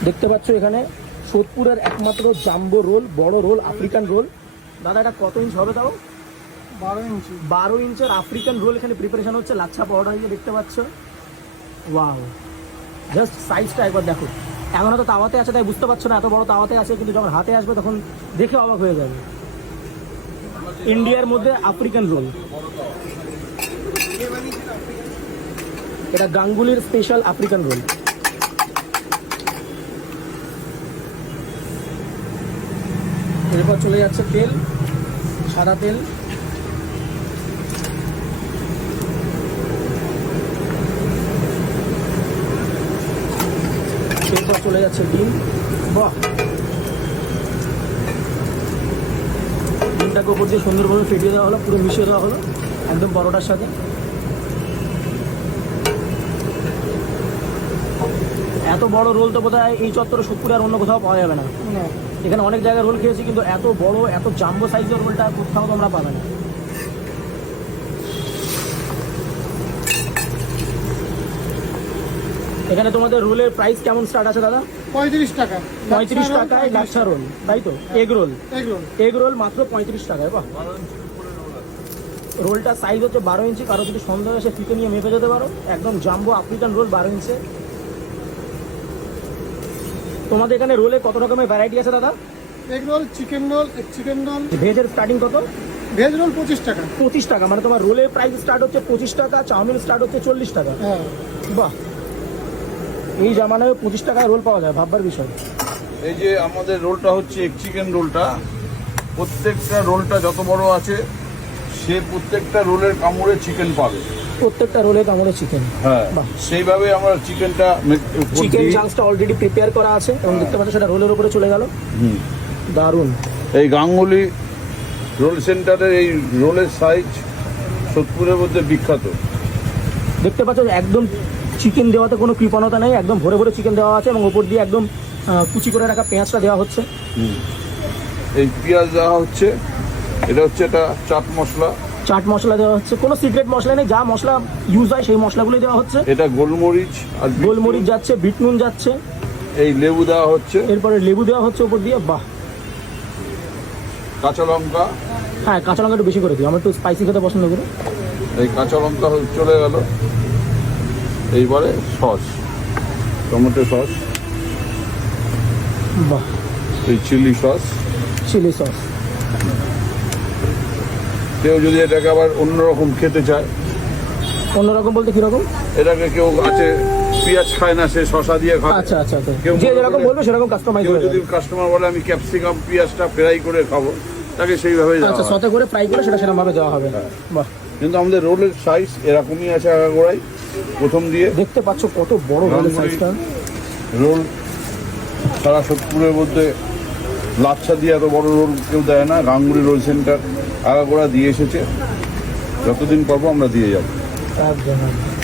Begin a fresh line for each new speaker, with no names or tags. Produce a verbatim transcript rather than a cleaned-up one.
দেখতে পাচ্ছ এখানে সোদপুরের একমাত্র জাম্বো রোল, বড় রোল, আফ্রিকান রোল। দাদা এটা কত ইঞ্চ হবে তাও?
বারো ইঞ্চি।
বারো ইঞ্চের আফ্রিকান রোল এখানে প্রিপারেশন হচ্ছে লাচ্ছা পাউডার দিয়ে, দেখতে পাচ্ছ। ওয়াও, জাস্ট সাইজটা একবার দেখো। এখন তো তাওয়াতে আছে তাই বুঝতে পারছো না এত বড় তাওয়াতে আছে, কিন্তু যখন হাতে আসবে তখন দেখে অবাক হয়ে যাবে। ইন্ডিয়ার মধ্যে আফ্রিকান রোল, এটা গাঙ্গুলির স্পেশাল আফ্রিকান রোল। এরপর চলে যাচ্ছে তেল, সাদা তেল। এরপর চলে যাচ্ছে ডিম। বাহ, ডিমটাকে উপর দিয়ে সুন্দরভাবে ফেটিয়ে দেওয়া হলো, পুরো মিশিয়ে দেওয়া হলো একদম পরোটার সাথে। এত বড় রোল তো বোধহয় এই চত্বরে সোদপুরে আর অন্য কোথাও পাওয়া যাবে না। এখানে অনেক জায়গায় রোল খেয়েছি, কিন্তু এত বড় এত জাম্বো সাইজের রোলটা কোথাও তোমরা পাবে না। এখানে তোমাদের রোলের প্রাইস কেমন স্টার্ট আছে দাদা?
পঁয়ত্রিশ টাকা।
পঁয়ত্রিশ টাকায় লাচ্ছা রোল, তাই তো? Egg roll,
egg roll
egg roll মাত্র পঁয়ত্রিশ টাকায়। বাহ, রোলটার সাইজ হচ্ছে বারো ইঞ্চি। কারো যদি সন্দেহ এসে ফিতে নিয়ে মেপে যেতে পারো, একদম জাম্বো আফ্রিকান রোল বারো ইঞ্চি। তোমাদের এখানে রোলে কত রকমের ভ্যারাইটি আছে দাদা?
Egg roll, chicken roll, chicken roll.
ভেজের স্টার্টিং কত?
ভেজ রোল পঁচিশ টাকা।
পঁচিশ টাকা, মানে তোমার রোলের প্রাইস স্টার্ট হচ্ছে পঁচিশ টাকা, চাউমিন স্টার্ট হচ্ছে চল্লিশ টাকা।
হ্যাঁ,
বাহ, এই জামানায় পঁচিশ টাকায় রোল পাওয়া যায়, ভাববার বিষয়।
এই যে আমাদের রোলটা হচ্ছে এক চিকেন রোলটা, প্রত্যেকটা রোলটা যত বড় আছে সে প্রত্যেকটা রোলের কামড়ে চিকেন পাবে,
প্রত্যেকটা রোলে কামড়ে চিকেন।
হ্যাঁ,
বাহ,
সেইভাবে আমরা চিকেনটা
চিকেন চাংসটা অলরেডি প্রিপেয়ার করা আছে এবং দেখতে পাচ্ছ সেটা রোলের উপরে চলে গেল।
হুম,
দারুণ।
এই গাঙ্গুলি রোল সেন্টারের এই রোলের সাইজ সোদপুরের মধ্যে বিখ্যাত।
দেখতে পাচ্ছ একদম চিকেন দেওয়াতে কোনো কৃপণতা নেই, একদম ভরে ভরে চিকেন দেওয়া আছে এবং উপর দিয়ে একদম আহ, কুচি করে রাখা পেঁয়াজটা দেওয়া হচ্ছে।
হুম, এই পেঁয়াজ দেওয়া হচ্ছে, এটা হচ্ছে একটা চাট মশলা,
চাট মশলা দেওয়া হচ্ছে, কোনো সিক্রেট মশলা নেই, যা মশলা ইউজ হয় সেই মশলাগুলোই দেওয়া হচ্ছে।
এটা গোলমরিচ আর বিট
গোলমরিচ যাচ্ছে, বিট নুন যাচ্ছে,
এই লেবু দেওয়া হচ্ছে,
এরপরে লেবু দেওয়া হচ্ছে উপর দিয়ে। বাহ,
কাঁচা লঙ্কা।
হ্যাঁ, কাঁচা লঙ্কা একটু বেশি করে দিই, আমার একটু স্পাইসি খেতে পছন্দ করি।
এই কাঁচা লঙ্কা চলে গেল। এইবারে সস, টমেটো সস,
বাহ,
এই চিলি সস।
Chilli sauce.
কেউ যদি এটাকে আবার অন্যরকম খেতে চায়,
অন্যরকম বলতে কিরকম?
এটাকে কেউ আছে পেঁয়াজ খায় না, সে শসা দিয়ে খায়।
আচ্ছা আচ্ছা আচ্ছা,
কেউ
যে
মনে
যেরকম
করে-
বলবে সেরকম কাস্টমাইজ
কেউ
করে
যদি
দেবে।
কাস্টমার বলে আমি ক্যাপসিকাম পেঁয়াজটা ফ্রাই করে খাবো, তাকে সেইভাবে দেওয়া
আচ্ছা,
হয়।
সতে করে ফ্রাই করে সেটা সেরকমভাবে দেওয়া হবে। বাহ,
কিন্তু আমাদের রোলের সাইজ এরকমই আছে আগাগোড়াই। প্রথম দিয়ে
দেখতে পাচ্ছ কত বড় রোলের সাইজটা।
রোল সারা সোদপুরের মধ্যে লাচ্ছা দিয়ে এত বড় রোল কেউ দেয় না। গাঙ্গুলি রোল সেন্টার আগাগোড়া দিয়ে এসেছে, যতদিন পারবো আমরা দিয়ে যাবো।
একদম একদম।